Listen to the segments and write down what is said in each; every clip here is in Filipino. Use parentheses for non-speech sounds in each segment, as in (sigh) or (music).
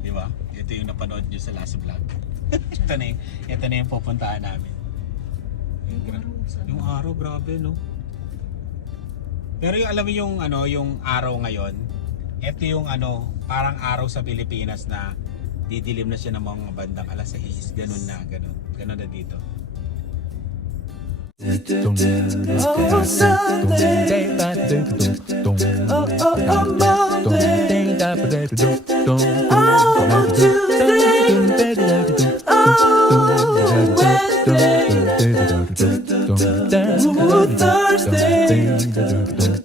Di ba? Ito yung napanood nyo sa last vlog. (laughs) ito na yung, ito na yung pupuntahan namin. Yung, gra- yung araw, grabe no. Pero yung alam mo yung ano, yung araw ngayon, ito yung ano, parang araw sa Pilipinas na didilim na siya ng mga bandang alas 6, ganun na, ganun. Ganun na dito. Oh, Sunday. Monday. Tuesday. Wednesday. Thursday.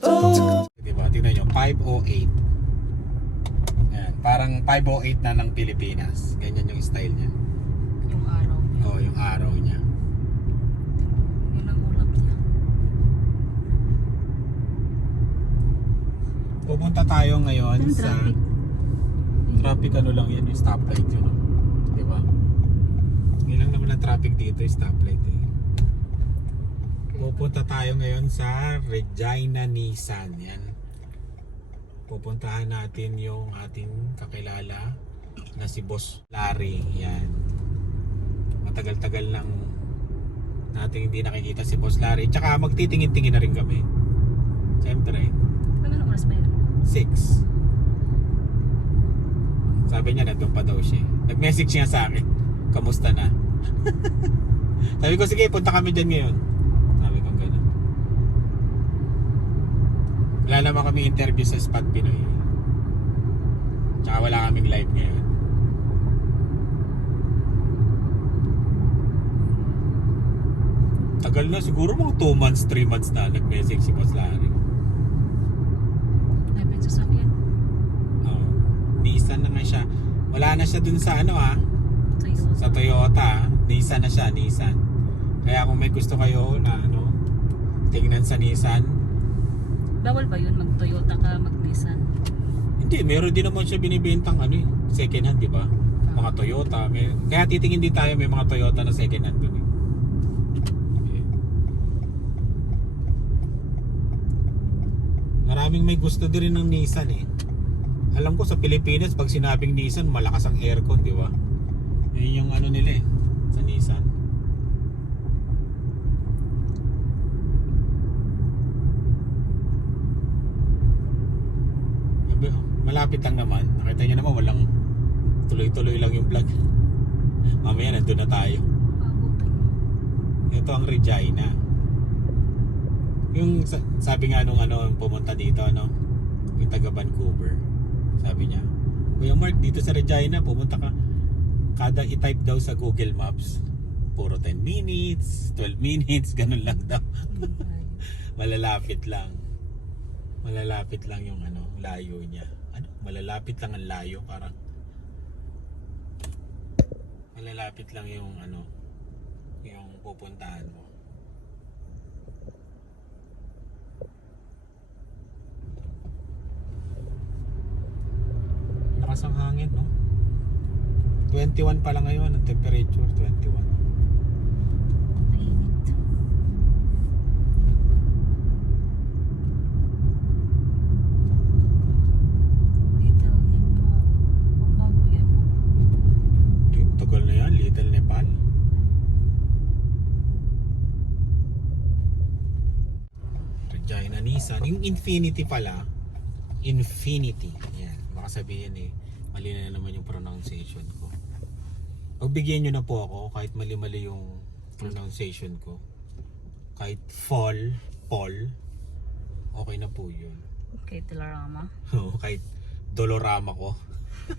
Oh, Di ba? Tingnan nyo, 508. Ayan, parang 508 na ng Pilipinas. Ganyan yung style niya. Yung araw niya. Oo, yung araw niya. Yun ang ulap niya. Pupunta tayo ngayon Yung sa... traffic. Traffic ano lang yan, yung stoplight yun. oh. Di ba? Ngayon lang naman ang traffic dito, yung stoplight eh. Pupunta tayo ngayon sa Regina Nissan. Yan. Pupuntahan natin yung ating kakilala na si Boss Larry. Yan. Matagal-tagal nang natin hindi nakikita si Boss Larry. Tsaka magtitingin-tingin na rin kami. Siyempre, Ano na oras ba yun? 6. Sabi niya nandun pa daw siya. Nag-message niya sa akin. Kamusta na? (laughs) Sabi ko, sige, punta kami dyan ngayon. Sabi ko gano'n. Wala naman kami interview sa Spot Pinoy. Tsaka wala kaming live ngayon. Tagal na, siguro mga 2 months, 3 months na nag-message si Boss Larry. Dapat sasakyan. Oh, Nissan na nga siya. Wala na siya dun sa ano ah, Toyota. sa Toyota. Nissan na siya, Nissan. Kaya kung may gusto kayo na ano, tingnan sa Nissan, Bawal ba yun mag-Toyota ka, mag-Nissan? hindi, meron din naman siya binibentang ano eh, second hand, di ba? Mga Toyota. May, kaya titingin din tayo may mga Toyota na second hand dun eh. Okay. Maraming may gusto din rin ng Nissan eh. Alam ko sa Pilipinas pag sinabing Nissan malakas ang aircon, di ba? Yun yung ano nila eh sa Nissan. Oh, Malapit lang naman. Nakita niyo naman walang tuloy-tuloy lang yung vlog. (laughs) Mamaya nandun na tayo. Ito ang Regina. Yung sa- sabi nga nung ano pumunta dito ano, yung taga Vancouver. Sabi niya, Kuya Mark, dito sa Regina, pumunta ka. Kada i-type daw sa Google Maps, puro 10 minutes, 12 (laughs) minutes, ganun lang daw. Malalapit lang. Malalapit lang yung ano, layo niya. Ano? Malalapit lang ang layo parang. Malalapit lang yung ano, yung pupuntahan mo. Lakas ang hangin, no? 21 pa lang ngayon ang temperature, 21. Mainit. Little Nepal. Ang bago yan. no? Hindi, tagal na yan, Little Nepal. Regina Nissan. Yung Infinity pala, Infinity. Yan, baka sabihin eh, mali na naman yung pronunciation ko. Pagbigyan nyo na po ako, kahit mali-mali yung pronunciation ko. Kahit fall, Paul, okay na po yun. Okay, Telarama. (laughs) Oo, kahit dolorama ko.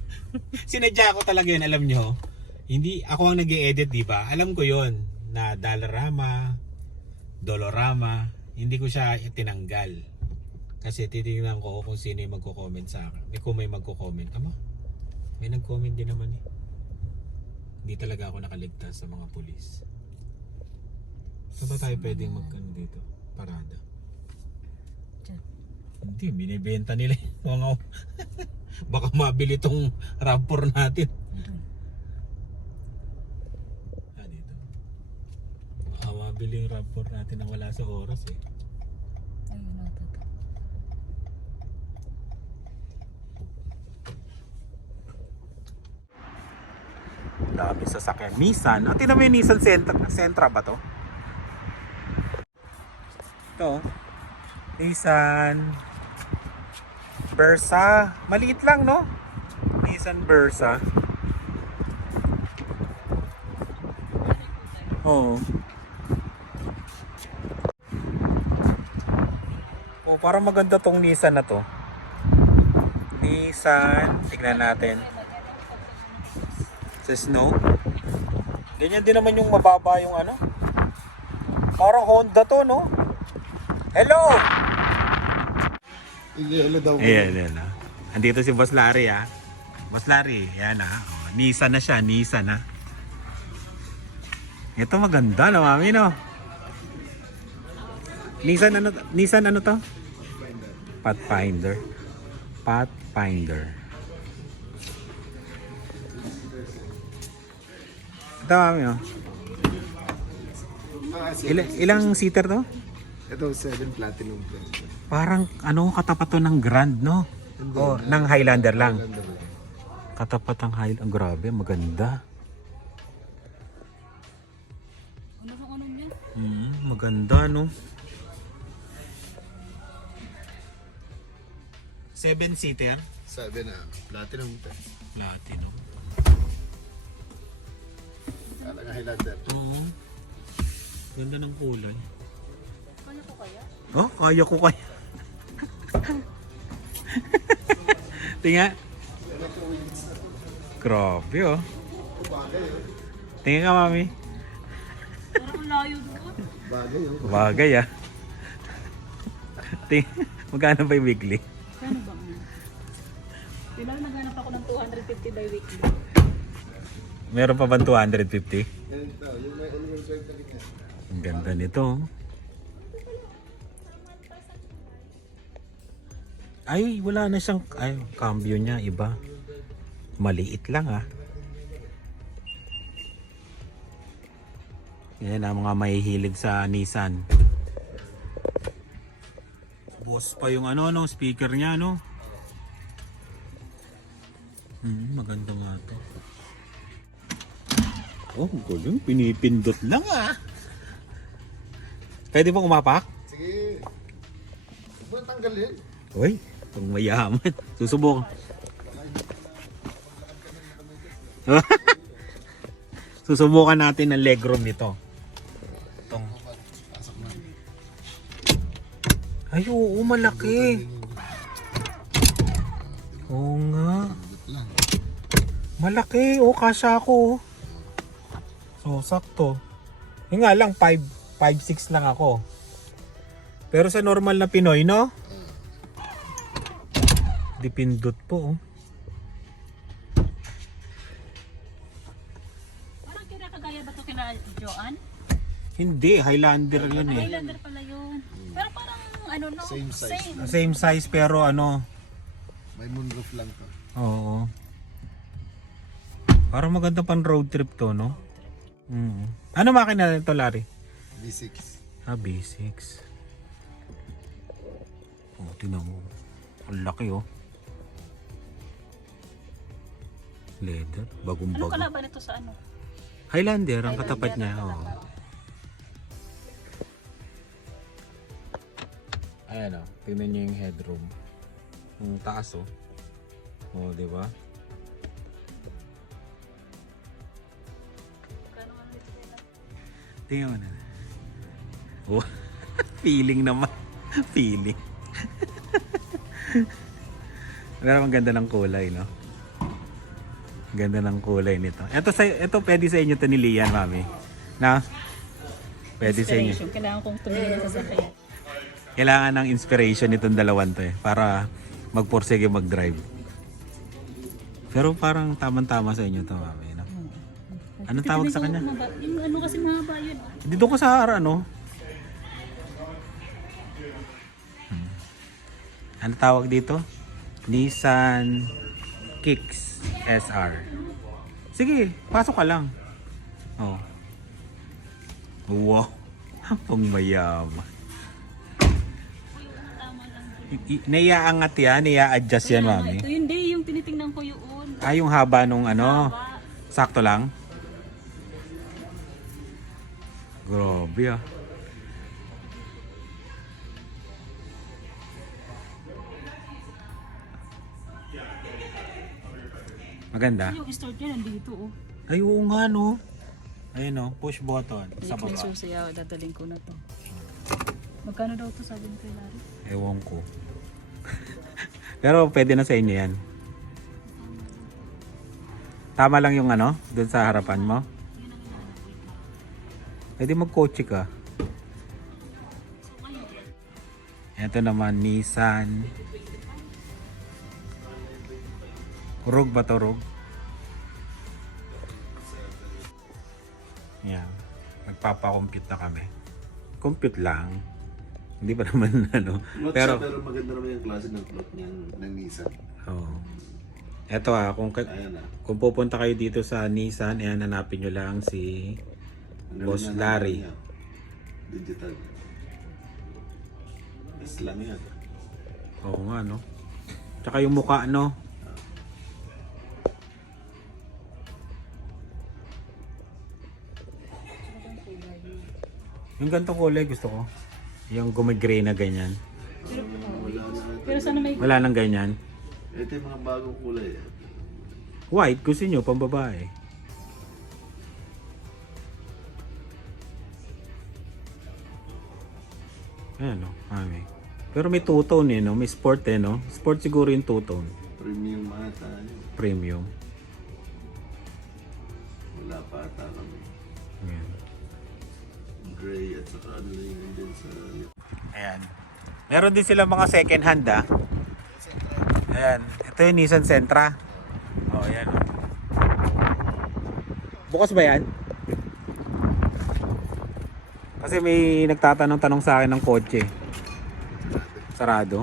(laughs) Sinadya ko talaga yun, alam nyo. Hindi, ako ang nag edit di ba? Alam ko yon na Dalarama, Dolorama, hindi ko siya tinanggal. Kasi titingnan ko kung sino yung magko-comment sa akin. May kung may magko-comment. Ama, may nag-comment din naman eh. Hindi talaga ako nakaligtas sa mga pulis. Saan ba tayo pwedeng mag ano dito? Parada. Diyan. Hindi, binibenta nila (laughs) yung mga baka mabili tong rampor natin. Doon. Ah, dito. Baka mabili yung rampor natin na wala sa oras eh. Ayun na ito. Dami sasakyan. Nissan. Ah, tinan mo yung Nissan Sentra, Sentra ba to? Ito. Nissan Versa. Maliit lang, no? Nissan Versa. Oo. Oh, parang maganda tong Nissan na to. Nissan, tignan natin. Sa snow. Ganyan din naman yung mababa yung ano. Parang Honda to, no? Hello! Hindi, ano daw. Ayan, ayan. ah. Andito si Boss Larry, ah. Boss Larry, yan ah. Oh, Nissan na siya, Nissan ah. Ito maganda na, mami, no? Nissan ano, Nissan ano to? Pathfinder. Pathfinder. Ito, mami, oh. Ila- ilang seater to? Ito, 7 platinum. Parang ano katapat to ng Grand, no? Oh, ng Highlander lang. Katapat ng Highlander. Grabe, maganda. Hmm, maganda, no? Seven seater. 7 na. Platinum. Platinum. Talaga Highlander. Oo. Ganda ng kulay. Kaya ko kaya? Oh, kaya ko kaya. (laughs) Tinga. Grabe, oh. Tingnan ka, mami. Parang ang layo doon. Bagay oh. Bagay, ah. Ting Magkano ba yung weekly? Kano ba? Diba naghanap ako ng 250 by weekly? Meron pa ba 250? Ganito, yung may universal talaga. Ang ganda nito. Ay, wala na siyang... Ay, cambio niya, iba. Maliit lang ah. Yan ang mga mahihilig sa Nissan. Boss pa yung ano, no, speaker niya, no? Hmm, maganda nga to. Oh, galing. Pinipindot lang ah. Pwede bang umapak? Sige. Ba't tanggal yun? Uy, pang mayaman. Susubok. (laughs) Susubukan natin ang legroom nito. Itong. Ay, oo, malaki. Oo nga. Malaki. Oo, kasya ako. So, sakto. Yung nga lang, 5, 5, 6 lang ako. Pero sa normal na Pinoy, no? Dipindot po, oh. Parang kinakagaya ba ito kina Joanne? Hindi, Highlander yun eh. Highlander pala yun. Pero parang ano no? Same size. Same. Same size pero ano, May moonroof lang to. oo. Parang maganda pang road trip to, no? Mm. Ano makina nito, Larry? V6. Ah, B6. Oh, tinan mo. Ang laki, oh. Leather, bagong Ano bago. kalaban nito sa ano? Highlander, ang katapat niya, oh. Ayan, oh. Tingnan niyo yung headroom. Yung taas, oh. Oh, di ba? Tingnan mo na. Oh, (laughs) feeling naman. feeling. (laughs) Pero ang ganda ng kulay, no? Ang Ganda ng kulay nito. Ito sa ito pwede sa inyo to ni Lian, mami. Na? Pwede sa inyo. Kailangan kong tumingin ng sasakyan. Kailangan ng inspiration itong dalawan to eh para magporsige mag-drive. Pero parang tamang-tama sa inyo to, mami. No? Anong tawag sa kanya? Yung ano kasi mahaba yun. Dito ko sa ara, ano? Hmm. Ano tawag dito? Nissan Kicks SR. Sige, pasok ka lang. Oh. Wow. (laughs) Pang mayaman. Tama lang. I- i- Naiaangat yan, naia-adjust yan, mami. Ito hindi, yung tinitingnan ko yun. Ah, yung haba nung ano, Haba. sakto lang. Grabe ah. Maganda. Yung start niya nandito oh. Ay, oo nga no. Ayun no, push button sa baba. susi, ah, dadaling ko na to. Magkano daw to sabi ni Larry? Ewan ko. (laughs) Pero pwede na sa inyo yan. Tama lang yung ano, dun sa harapan mo. Pwede mag-coach ka. Ito naman, Nissan. Rug ba to, Rug? Yan. Magpapakompute na kami. Compute lang. Hindi pa (laughs) naman ano. Pero, Pero, pero maganda naman yung klase ng plot niyan. Ng Nissan. oh. Eto ah, kung, ka- ah. kung pupunta kayo dito sa Nissan, ayan, hanapin nyo lang si Boss Larry. Digital. Lang yan. Oo nga, no? Tsaka yung mukha, no? Yung ganitong kulay gusto ko. Yung gumigray na ganyan. Pero sana may Wala nang ganyan. Ito yung mga bagong kulay. eh. White, gusto nyo, pang Ayan, no? Mami. Pero may two-tone eh, no? May sport eh, no? Sport siguro yung two-tone. Premium ata. yun. Premium. Wala pa ata kami. Ayan. Gray at saka ano na yun din sa... Ayan. Meron din sila mga second hand ah. Ayan. Ito yung Nissan Sentra. Oh, ayan. Bukas ba yan? Kasi may nagtatanong-tanong sa akin ng kotse. Sarado.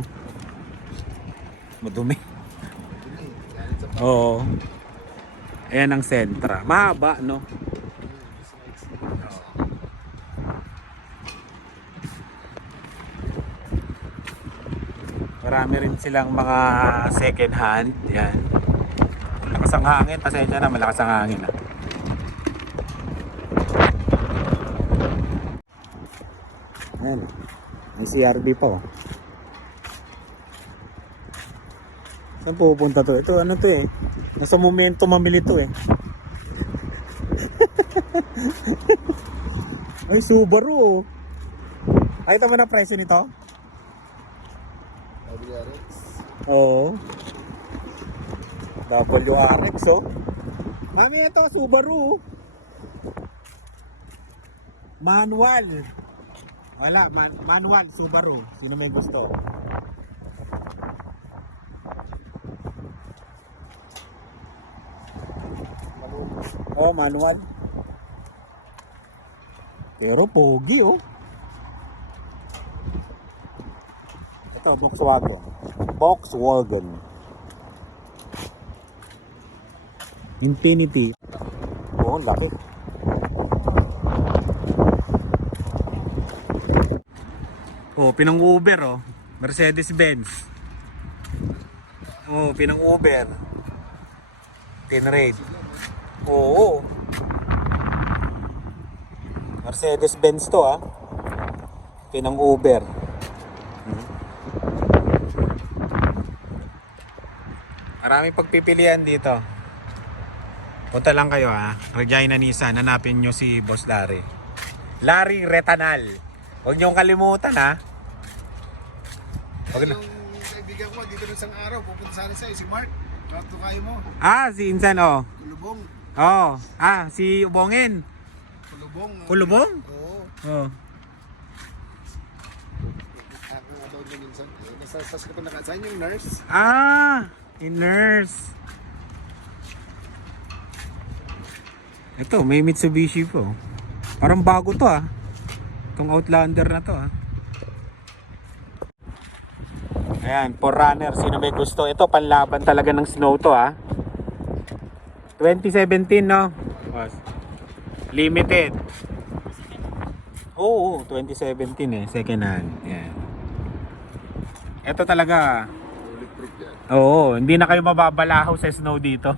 Madumi. Oo. Ayan ang Sentra. Mahaba, no? Marami rin silang mga second hand. Yan. Malakas ang hangin. Pasensya na, malakas ang hangin. ah. Ayan. May CRB pa oh. Saan pupunta to? Ito ano to eh. Nasa momento mamili to eh. (laughs) Ay, Subaru oh. Nakita mo na presyo nito? WRX. Oo. WRX oh. Mami, ito Subaru. oh. Manual. Wala, man- manual Subaru. Sino may gusto? Oh, manual. Pero pogi oh. Ito, Volkswagen. Volkswagen. Infinity. Oh, laki. Oh, pinang Uber oh. Mercedes-Benz. Oh, pinang Uber. Tinrade. Oo. Mercedes-Benz to ah. Pinang Uber. Maraming pagpipilian dito. Punta lang kayo ha. Regina Nissan. Hanapin nyo si Boss Larry. Larry Retanal. Huwag niyong kalimutan ha. Huwag na. Yung kaibigan ko dito ng isang araw, pupunta sana sa'yo, si Mark. Bakit kayo mo? Ah, si Insan oh. Kulubong. Oh. Ah, si Ubongin. Kulubong. Kulubong? Oo. Oh. Ako nga daw niya minsan. Nasa sas ka nakasahin yung nurse. Ah, in nurse. Ito, may Mitsubishi po. Parang bago to ah. Itong Outlander na to ah. Ayan, for runner, sino may gusto. Ito, panlaban talaga ng snow to ah. 2017 no? Limited. Oo, 2017 eh, second hand. Yan. Ito talaga, yan. Oo, hindi na kayo mababalahaw sa snow dito.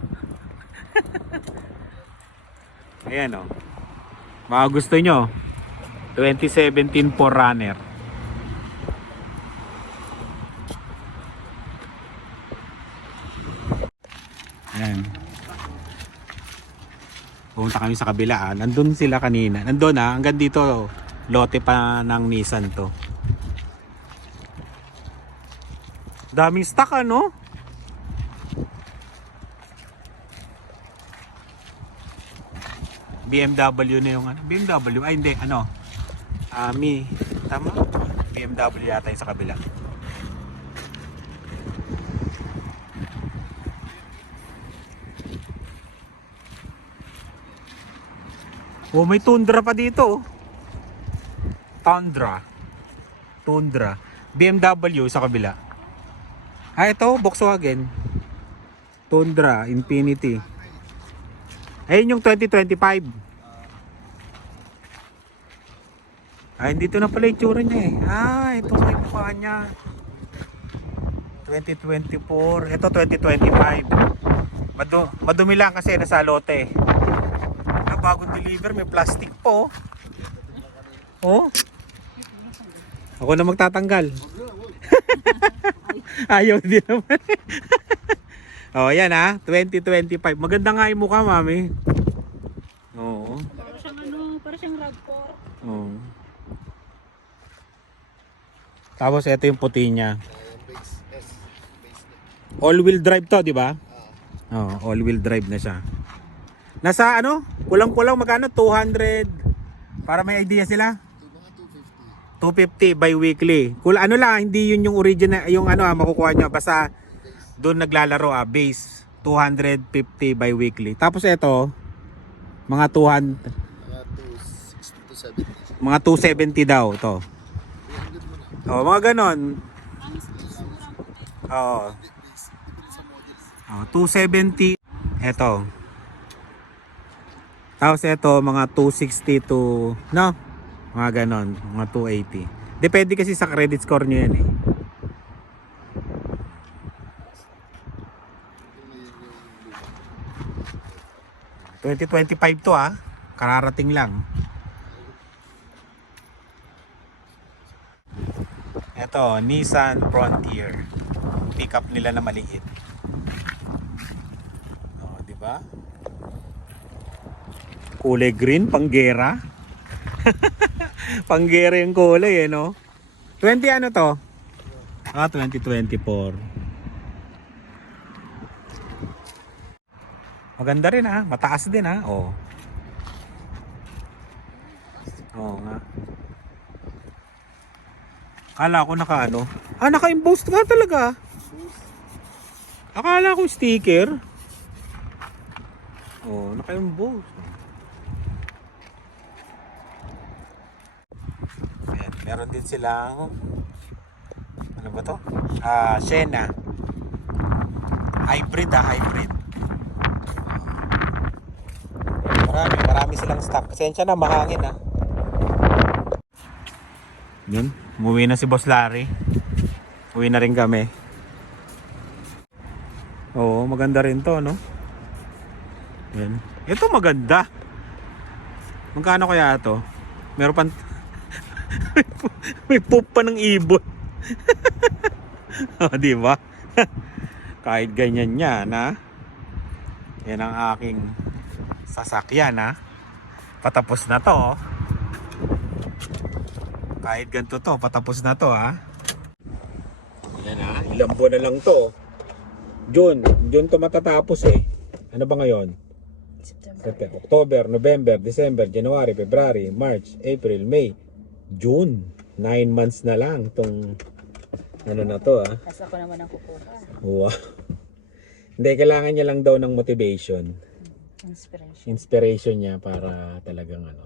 (laughs) Ayan o. Mga gusto nyo. 2017 Forerunner. Ayan. Pumunta kami sa kabila ah. Nandun sila kanina. Nandun ah. Hanggang dito. Lote pa ng Nissan to. Daming stock ano? BMW na yung ano. BMW. Ay hindi. Ano? Ami. Tama? BMW yata yung sa kabila. Oh, may Tundra pa dito. oh. Tundra. Tundra. BMW sa kabila. Ah, ito, Volkswagen. Tundra, Infinity. Ayun yung 2025. Ay, dito na pala yung tsura niya eh. Ah, ito may mukha niya. 2024. Ito 2025. Madu madumi lang kasi nasa lote. Ah, bagong deliver. May plastic po. Oh. Ako na magtatanggal. (laughs) Ayaw din naman. (laughs) oh, yan ah. 2025. Maganda nga yung mukha, mami. Oo. Para siyang ano, para siyang RAV4. Oo. Tapos ito yung puti niya. All-wheel drive to, di ba? Oo, all-wheel drive na siya. Nasa ano? Kulang-kulang magkano? 200. Para may idea sila. Ito mga 250. 250 by weekly. Kul ano lang, hindi yun yung original, yung ano ah, makukuha nyo. Basta doon naglalaro ah, base. 250 by weekly. Tapos ito, mga 200, Mga 260 to 70. mga 270 daw to. 300 mo na. Oh, mga ganon. Oo. Oh, 270. Ito. Tapos ito, mga 260 to, no? Mga ganon, mga 280. Depende kasi sa credit score nyo yan eh. ...2025 to ah. Kararating lang. Ito, Nissan Frontier. Pickup nila na maliit. Oh, di ba? Kulay green, panggera. (laughs) panggera yung kulay eh, no? 20 ano to? Ah, 2024. Maganda rin ah, mataas din ah. Oh. Oo nga. Akala ko naka ano. Ah, naka-embossed nga talaga. Akala ko sticker. Oh, naka-emboss. Ayan, meron din silang ano ba to? Ah, Sienna. Hybrid ah, hybrid. Marami, marami silang stock. Pasensya na, mahangin ah. Yun, umuwi na si Boss Larry. Uwi na rin kami. Oo, maganda rin to, no? Yan. Ito maganda. Magkano kaya to? Meron pan... (laughs) (laughs) May poop pa ng ibon. (laughs) oh, di ba? (laughs) Kahit ganyan yan, ha? Yan ang aking sasakyan, ha? Patapos na to, oh. Kahit ganito to, patapos na to ha. Yan ha, ilang buwan na lang to. June, June to matatapos eh. Ano ba ngayon? September, October, November, December, January, February, March, April, May, June. Nine months na lang tong ano na to ha. Tapos ako naman ang kukuha. Wow. Hindi, kailangan niya lang daw ng motivation. Inspiration. Inspiration niya para talagang ano.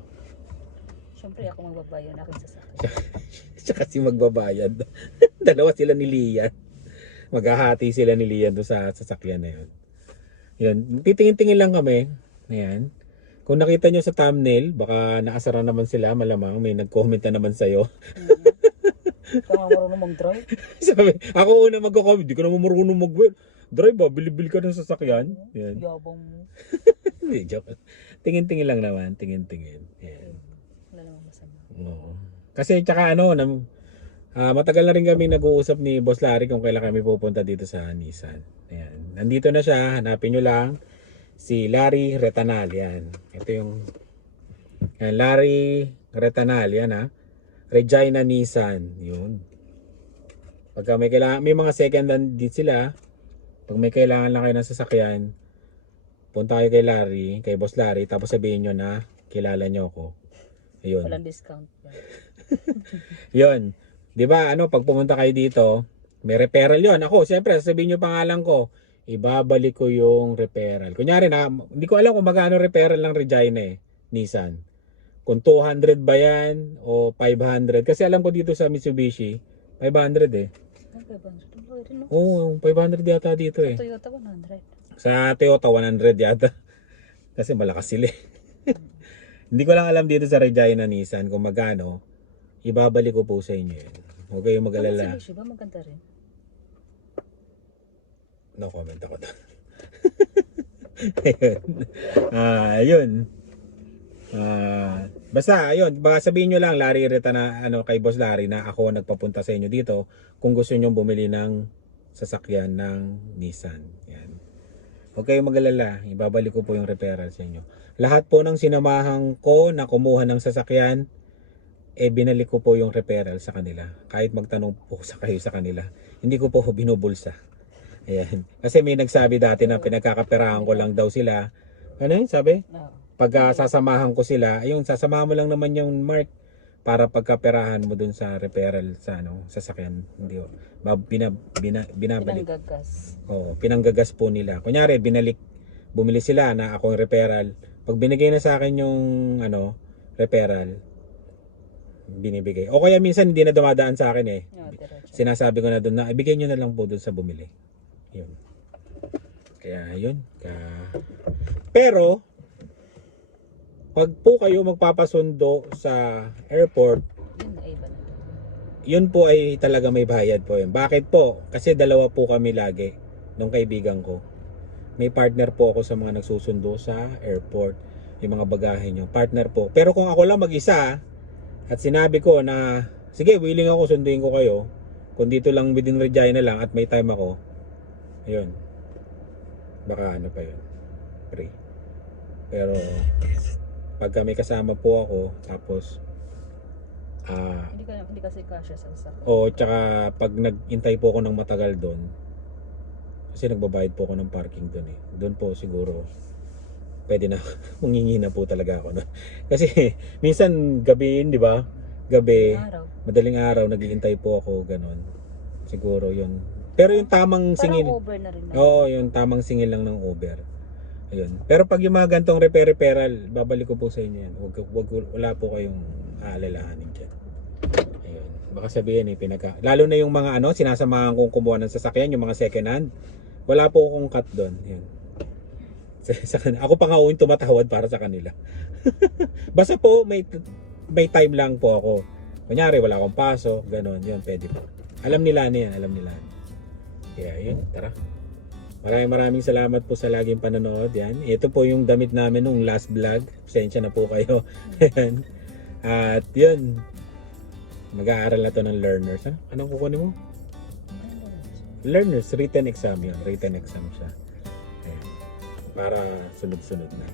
Siyempre ako magbabayo na aking (laughs) sasakyan. Siya kasi magbabayad. (laughs) Dalawa sila ni Lian. Maghahati sila ni Lian doon sa sasakyan na yun. Yun. Titingin-tingin lang kami. Ayan. Kung nakita nyo sa thumbnail, baka nakasara naman sila. Malamang may nag-comment na naman sa'yo. Ikaw nga marunong mag-drive. (laughs) Sabi, ako una magko-comment. Di ka naman marunong mag Drive ba? Ka ng sasakyan. Yan. Yabang mo. (laughs) Hindi, joke. Tingin-tingin lang naman. Tingin-tingin. Yan. Wala namang masama. Oo. Kasi tsaka ano, nam, ah, matagal na rin kami nag-uusap ni Boss Larry kung kailan kami pupunta dito sa Nissan. Ayan. Nandito na siya, hanapin nyo lang si Larry Retanal. Yan. Ito yung yan, Larry Retanal. Yan ha. Regina Nissan. Yun. Pagka may kailangan, may mga second hand din sila. Pag may kailangan lang kayo ng sasakyan, punta kayo kay Larry, kay Boss Larry, tapos sabihin nyo na kilala nyo ako. Ayun. Walang discount. (laughs) Yun. 'Di ba? Ano, pag pumunta kayo dito, may referral 'yon. Ako, siyempre, sasabihin niyo pangalan ko, ibabalik ko yung referral. Kunyari na, hindi ko alam kung magkano referral ng Regina eh, Nissan. Kung 200 ba yan o 500. Kasi alam ko dito sa Mitsubishi, 500 eh. Ang 500. Pwede no? Oo, 500 yata dito eh. Toyota 100. Sa Toyota 100 yata. (laughs) Kasi malakas sila. eh. (laughs) Hindi ko lang alam dito sa Regina Nissan kung magkano. Ibabalik ko po sa inyo yun. Huwag kayong mag-alala. Mitsubishi ba maganda rin? No comment ako doon. (laughs) ayun. Ah, ayun. Ah, basta ayun, baka sabihin nyo lang Larry Reta na ano kay Boss Larry na ako nagpapunta sa inyo dito kung gusto niyo bumili ng sasakyan ng Nissan. Yan. Huwag kayong mag-alala, ibabalik ko po yung referral sa inyo. Lahat po ng sinamahan ko na kumuha ng sasakyan, eh binalik ko po yung referral sa kanila. Kahit magtanong po sa kayo sa kanila. Hindi ko po binubulsa. Ayan. Kasi may nagsabi dati na pinagkakaperahan ko lang daw sila. Ano yun sabi? Pag ah, sasamahan ko sila, ayun, sasamahan mo lang naman yung mark para pagkaperahan mo dun sa referral sa ano, sasakyan. Hindi ko. Ba, bina, bina, binabalik. Pinanggagas. Oo, pinanggagas po nila. Kunyari, binalik, bumili sila na ako yung referral. Pag binigay na sa akin yung ano, referral, binibigay. O kaya minsan hindi na dumadaan sa akin eh. Sinasabi ko na doon na ibigay nyo na lang po doon sa bumili. Yun. Kaya yun. Ka... Pero, pag po kayo magpapasundo sa airport, Yun po ay talaga may bayad po yun. Bakit po? Kasi dalawa po kami lagi nung kaibigan ko. May partner po ako sa mga nagsusundo sa airport. Yung mga bagahe nyo. Partner po. Pero kung ako lang mag-isa at sinabi ko na sige, willing ako sunduin ko kayo. Kung dito lang within Regina lang at may time ako. Ayun. Baka ano pa yun. Free. Pero pag may kasama po ako tapos ah Hindi, ka, hindi kasi kasya sa sasakyan. o tsaka pag nagintay po ako ng matagal doon, kasi nagbabayad po ako ng parking doon eh. Doon po siguro pwede na (laughs) mangingi na po talaga ako. No? (laughs) Kasi minsan gabi, di ba? Gabi, Araw. madaling araw, naghihintay po ako, ganun. Siguro yun. Pero yung tamang Parang singil, over na rin. oo, yung tamang singil lang ng Uber. Ayun. Pero pag yung mga gantong repair-repairal, babalik ko po sa inyo yan. Wag, wag, wala po kayong aalalahanin dyan. Ayun. Baka sabihin eh, pinaka... Lalo na yung mga ano, sinasamahan kong kumuha ng sasakyan, yung mga second hand. Wala po akong cut doon. Yun. Sa, sa, ako pa nga yung tumatawad para sa kanila. (laughs) Basta po, may, may time lang po ako. Kunyari, wala akong paso, ganun, yun, pwede po. Alam nila na yan, alam nila. Kaya yun, tara. Maraming maraming salamat po sa laging panonood. Yan. Ito po yung damit namin nung last vlog. Pasensya na po kayo. (laughs) Yan. At yun. Mag-aaral na to ng learners. Ha? Anong kukunin mo? Learners. Written exam yun. Written exam siya. Ayan. Para sunod-sunod na.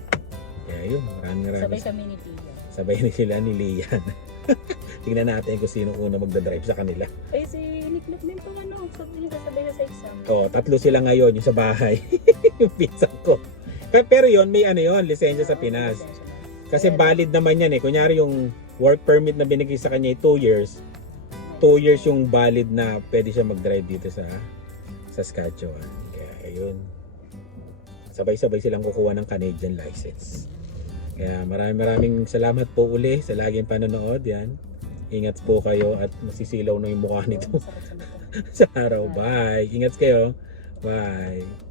Kaya yun. Maraming Sabay maraming kami ni Tia. sabay ni sila ni Lian. (laughs) (laughs) Tignan natin kung sino una magdadrive sa kanila. Ay, si Nick din pa ano. Sabi niya sasabay na sa exam. Oh, tatlo sila ngayon yung sa bahay. (laughs) yung pinsan ko. Pe- Pero yon may ano yon lisensya sa Pinas. Kasi valid naman yan eh. Kunyari yung work permit na binigay sa kanya 2 years. 2 years yung valid na pwede siya mag-drive dito sa Saskatchewan. Kaya ayun. Sabay-sabay silang kukuha ng Canadian license. Kaya maraming maraming salamat po uli sa laging panonood. Yan. Ingat po kayo at masisilaw na yung mukha nito (laughs) sa araw. Bye. Ingat kayo. Bye.